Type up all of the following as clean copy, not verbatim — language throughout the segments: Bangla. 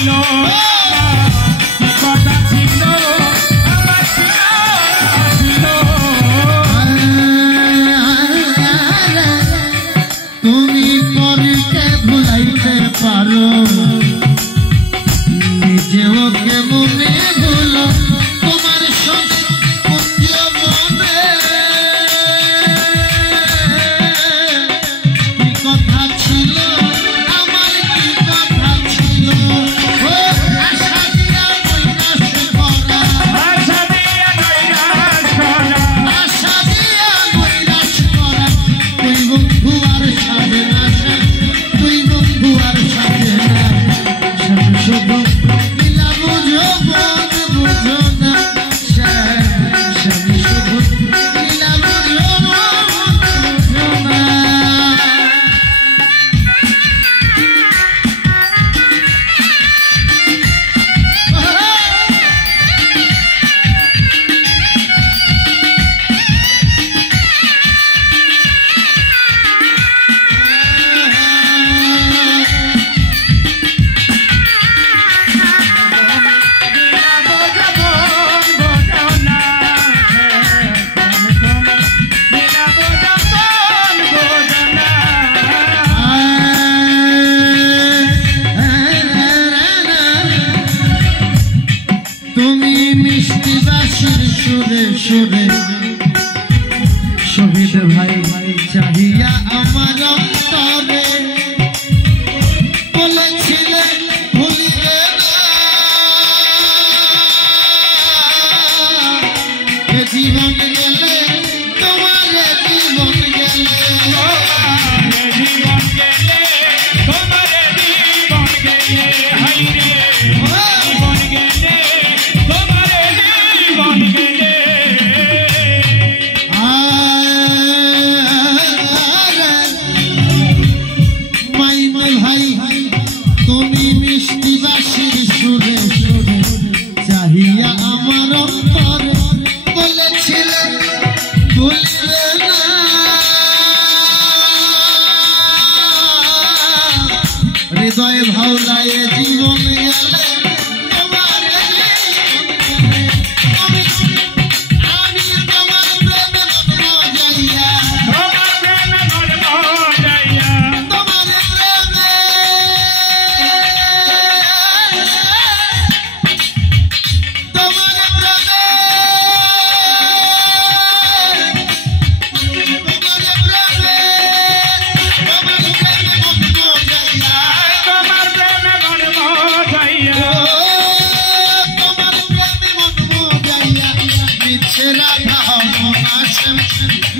ছিল কথা ছিল আমার ছিল তুমি পরকে ভুলাইতে পারো নিজেও কেমনে ভুলো তোমার কথা ছিল আমার কি কথা ছিল আশা দিয়া নৈরাশ করা আশা দিয়া নৈরাশ করা আশা দিয়া নৈরাশ করা তুই বন্ধু আর সাথে না তুই বন্ধু আর সাথে না শুধু মিলা বুঝো মন বুঝো না শুধু মিলা বুঝো মন বুঝো না তুমি মিষ্টি বাঁশির সুরে সুরে শহীদ ভাই চাহিয়া আমার অন্তরে বলেছিলে ভুলবে না এ জীবন গেলে তোমার জীবন গেলে জীবন গেলে তোমার জীবন গেলে হাইরে জীবন গেলে তোমার জীবন গেলে মাইমে ভাই তুমি মিষ্টি বাঁশির সুরে সুরে চাহিয়া আমার অন্তরে বলেছিলে ভুলবে না হৃদয় ভাওলায় জীবন গেলে তোমার আমি তোমার প্রেমে মগ্ন যাইয়া তোমার প্রেমে মগ্ন যাইয়া তোমার প্রেমে তোমার প্রেমে তোমার প্রেমে মগ্ন যাইয়া তোমার প্রেমে মগ্ন যাইয়া তোমার প্রেমে মগ্ন যাইয়া মিছে রাধা হব না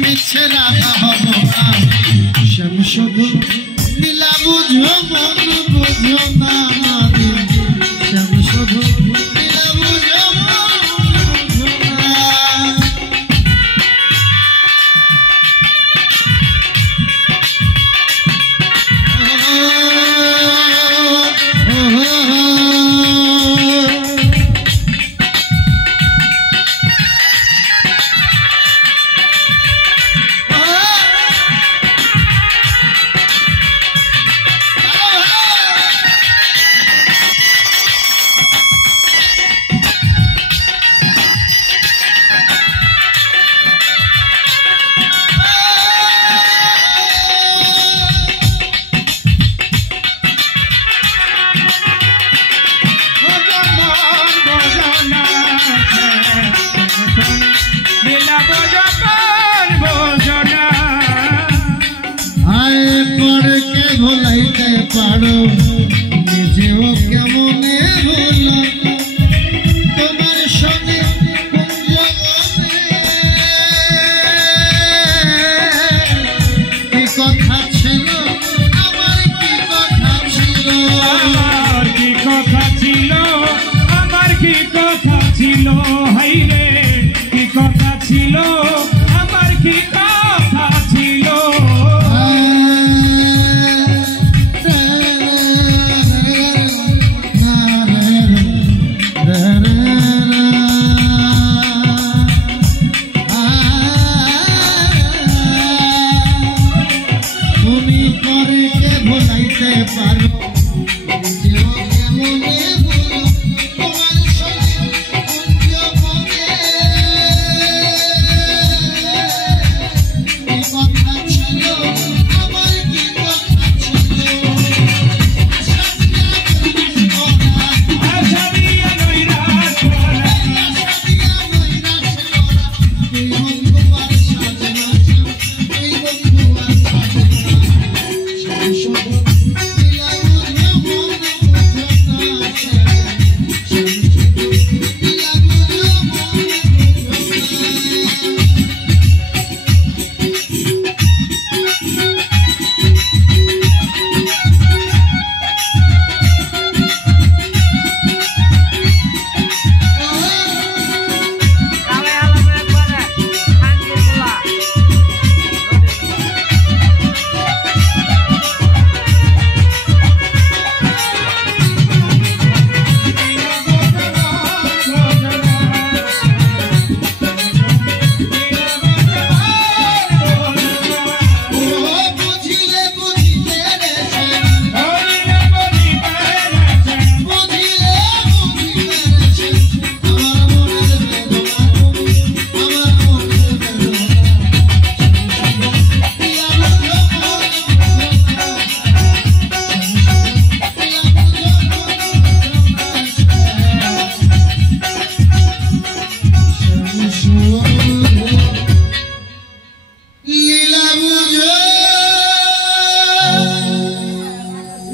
মিছে রাধা হব না শ্যাম শুধু নীলা বুঝো মন বুঝো না শ্যাম শুধু নীলা বুঝো মন বুঝো না ভুলাইতে পারো নিজেও কেমনে ভুলো তোমার সঙ্গে কি কথা ছিল আমার কি কথা ছিল আমার কি কথা ছিল আমার কি কথা ছিল হাইরে কি কথা ছিল আমার কি কথা ছিল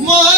বল